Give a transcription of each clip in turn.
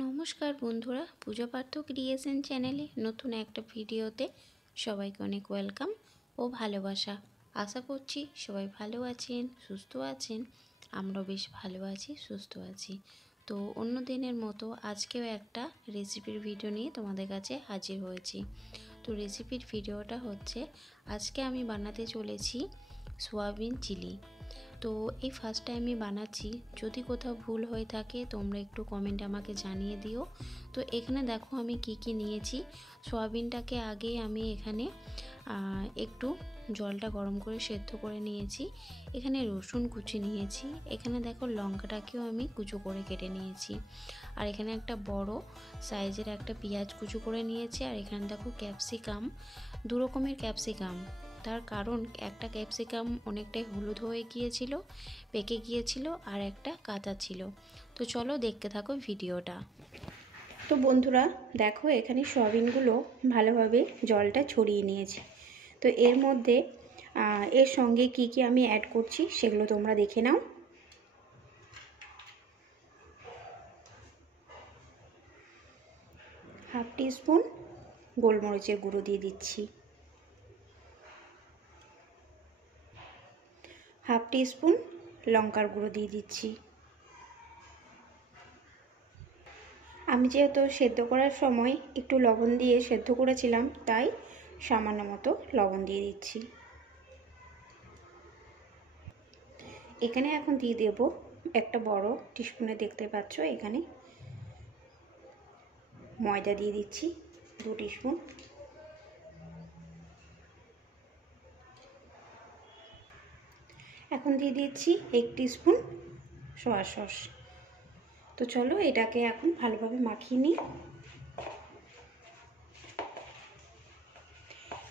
নমস্কার বন্ধুরা, পূজা পার্থ ক্রিয়েশন চ্যানেলে নতুন একটা ভিডিওতে সবাইকে অনেক ওয়েলকাম ও ভালোবাসা। আশা করছি সবাই ভালো আছেন, সুস্থ আছেন। আমরাও বেশ ভালো আছি, সুস্থ আছি। তো অন্য দিনের মতো আজকেও একটা রেসিপির ভিডিও নিয়ে তোমাদের কাছে হাজির হয়েছি। তো রেসিপির ভিডিওটা হচ্ছে, আজকে আমি বানাতে চলেছি সোয়াবিন চিলি। তো এই ফার্স্ট টাইমই বানাচ্ছি, যদি কোথাও ভুল হয়ে থাকে তোমরা একটু কমেন্টে আমাকে জানিয়ে দিও। তো এখানে দেখো আমি কি কি নিয়েছি। সয়াবিনটাকে আগে আমি এখানে একটু জলটা গরম করে সেদ্ধ করে নিয়েছি। এখানে রসুন কুচি নিয়েছি, এখানে দেখো লঙ্কাটাকেও আমি কুচো করে কেটে নিয়েছি, আর এখানে একটা বড় সাইজের একটা পেঁয়াজ কুচো করে নিয়েছি। আর এখানে দেখো ক্যাপসিকাম, দু রকমের ক্যাপসিকাম, তার কারণ একটা ক্যাপসিকাম অনেকটাই হলুদ হয়ে গিয়েছিল, পেকে গিয়েছিল, আর একটা কাঁচা ছিল। তো চলো দেখতে থাকো ভিডিওটা। তো বন্ধুরা দেখো, এখানে সয়াবিনগুলো ভালোভাবে জলটা ছড়িয়ে নিয়েছি। তো এর মধ্যে এর সঙ্গে কি কি আমি অ্যাড করছি সেগুলো তোমরা দেখে নাও। হাফ টিস্পুন গোলমরিচের গুঁড়ো দিয়ে দিচ্ছি, হাফ টিস্পুন লঙ্কার গুঁড়ো দিয়ে দিচ্ছি। আমি যেহেতু সেদ্ধ করার সময় একটু লবণ দিয়ে সেদ্ধ করেছিলাম, তাই সামান্য মতো লবণ দিয়ে দিচ্ছি। এখানে এখন দিয়ে দেব একটা বড় টিস্পুনে, দেখতে পাচ্ছ এখানে ময়দা দিয়ে দিচ্ছি 2 টিস্পুন। এখন দিয়ে দিচ্ছি 1 টিস্পুন সয়া সস। তো চলো এটাকে এখন ভালোভাবে মাখিয়ে নিই।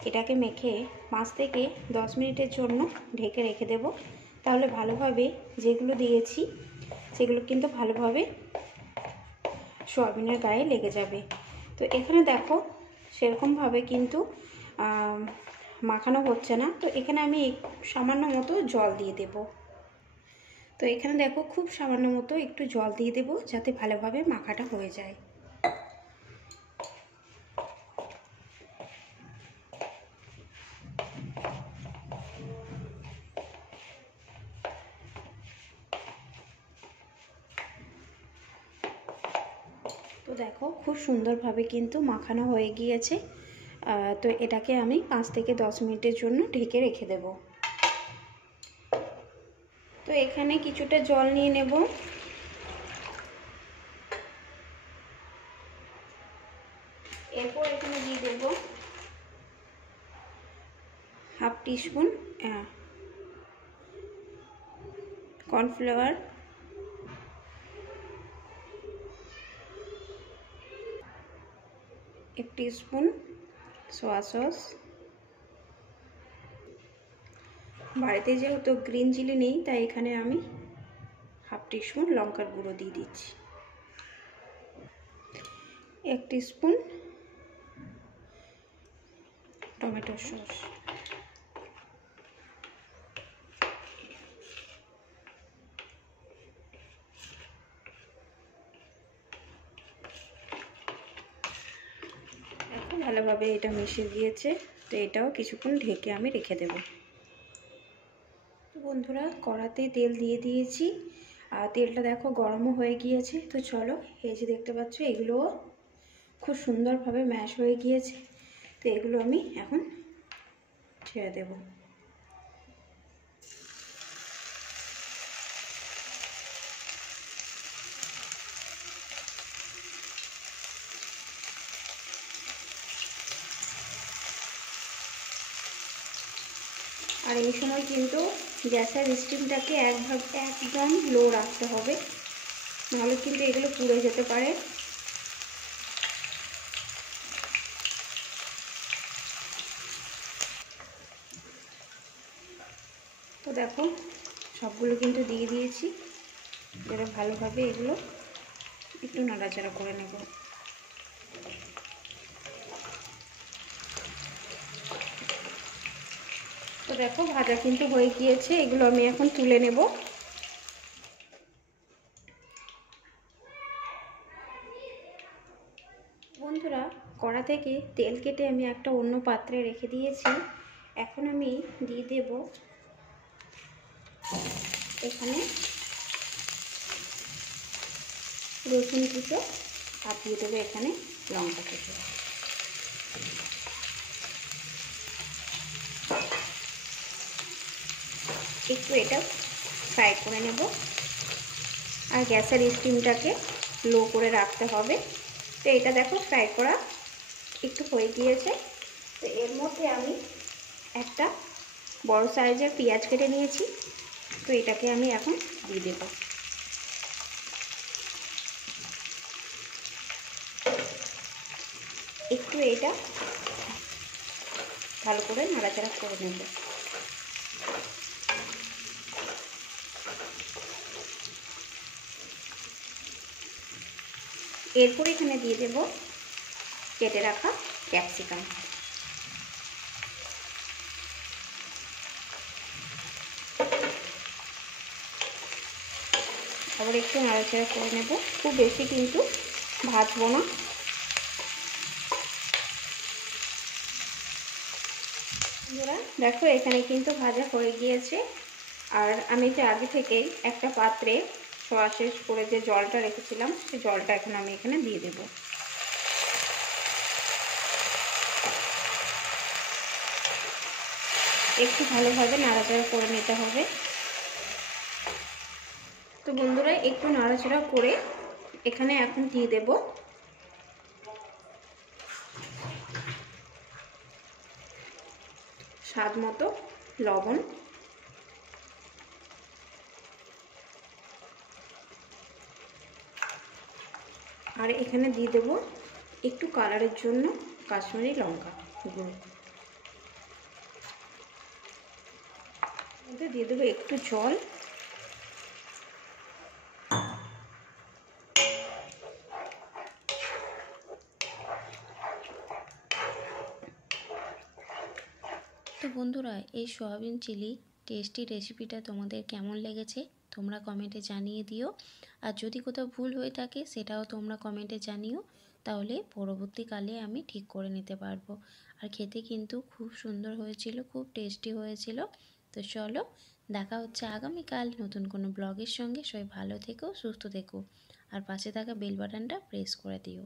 এটাকে মেখে 5 থেকে 10 মিনিটের জন্য ঢেকে রেখে দেব। তাহলে ভালোভাবে যেগুলো দিয়েছি সেগুলো কিন্তু ভালোভাবে সয়াবিনের গায়ে লেগে যাবে। তো এখানে দেখো সেরকমভাবে কিন্তু মাখানো হচ্ছে না, তো এখানে আমি সামান্য মতো জল দিয়ে দেব। তো এখানে দেখো খুব সামান্য মতো একটু জল দিয়ে দেব, যাতে ভালোভাবে মাখাটা হয়ে যায়। তো দেখো খুব সুন্দরভাবে কিন্তু মাখানো হয়ে গিয়েছে। তো এটাকে আমি 5 থেকে 10 মিনিটের জন্য ঢেকে রেখে দেব। তো এখানে কিছুটা জল নিয়ে নেব। এরপর এখানে দিয়ে দেব হাফ টিস্পুন কর্নফ্লাওয়ার, एक टीस्पून सोया सस। বাড়িতে যেহেতু গ্রিন চিলি নেই, তাই এখানে আমি হাফ টিস্পুন লঙ্কার গুঁড়ো দিয়ে দিচ্ছি, 1 টিস্পুন টমেটো সস। ভালোভাবে এটা মিশে গিয়েছে, তো এটাও কিছুক্ষণ ঢেকে আমি রেখে দেব। তো বন্ধুরা কড়াতে তেল দিয়ে দিয়েছি, আর তেলটা দেখো গরমও হয়ে গিয়েছে। তো চলো, এই যে দেখতে পাচ্ছ এগুলোও খুব সুন্দরভাবে ম্যাশ হয়ে গিয়েছে। তো এগুলো আমি এখন ছেড়ে দেব। আর এই সময় কিন্তু গ্যাসের স্টিমটাকে একদম লো রাখতে হবে, নাহলে কিন্তু এগুলো পুড়ে যেতে পারে। তো দেখো সবগুলো কিন্তু দিয়ে দিয়েছি, এবার ভালোভাবে এগুলো একটু নাড়াচাড়া করে নেব। তো দেখো ভাজা কিন্তু হয়ে গিয়েছে, এগুলো আমি এখন তুলে নেব। বন্ধুরা, কড়া থেকে তেল কেটে আমি একটা অন্য পাত্রে রেখে দিয়েছি। এখন আমি দিয়ে দেব এখানে রসুন কুচো আর দিয়ে দেবো এখানে লঙ্কা কুচো। একটু এটা ফ্রাই করে নেব আর গ্যাসের স্টিমটাকে লো করে রাখতে হবে। তো এটা দেখো ফ্রাই করা একটু হয়ে গিয়েছে। তো এর মধ্যে আমি একটা বড় সাইজের পেঁয়াজ কেটে নিয়েছি। তো এটাকে আমি এখন দিয়ে দেব। একটু এটা ভালো করে নাড়াচাড়া করে নেব। এরপর এখানে দিয়ে দেব কেটে রাখা ক্যাপসিকাম। আবার একটু নাড়াচাড়া করে নেব, খুব বেশি কিন্তু ভাজবো না। বন্ধুরা দেখো এখানে কিন্তু ভাজা হয়ে গিয়েছে। আর আমি যে আগে থেকেই একটা পাত্রে শেষ করে যে জলটা রেখেছিলাম সেই জলটা এখন আমি এখানে দিয়ে দেব। একটু ভালোভাবে নাড়াচাড়া করে নিতে হবে। তো বন্ধুরা একটু নাড়াচাড়া করে এখানে এখন দিয়ে দেব স্বাদ মতো লবণ, আর এখানে দিয়ে দেব একটু কালারের জন্য কাশ্মীরি লঙ্কা গুঁড়ো। দিয়ে দেবো একটু জল। তো বন্ধুরা, এই সয়াবিন চিলি টেস্টি রেসিপিটা তোমাদের কেমন লেগেছে তোমরা কমেন্টে জানিয়ে দিও। আর যদি কোথাও ভুল হয়ে থাকে সেটাও তোমরা কমেন্টে জানিও, তাহলে পরবর্তীকালে আমি ঠিক করে নিতে পারবো। আর খেতে কিন্তু খুব সুন্দর হয়েছিল, খুব টেস্টি হয়েছিল। তো চলো দেখা হচ্ছে আগামীকাল নতুন কোনো ব্লগের সঙ্গে। সবাই ভালো থেকো, সুস্থ থেকো, আর পাশে থাকা বেল বাটনটা প্রেস করে দিও।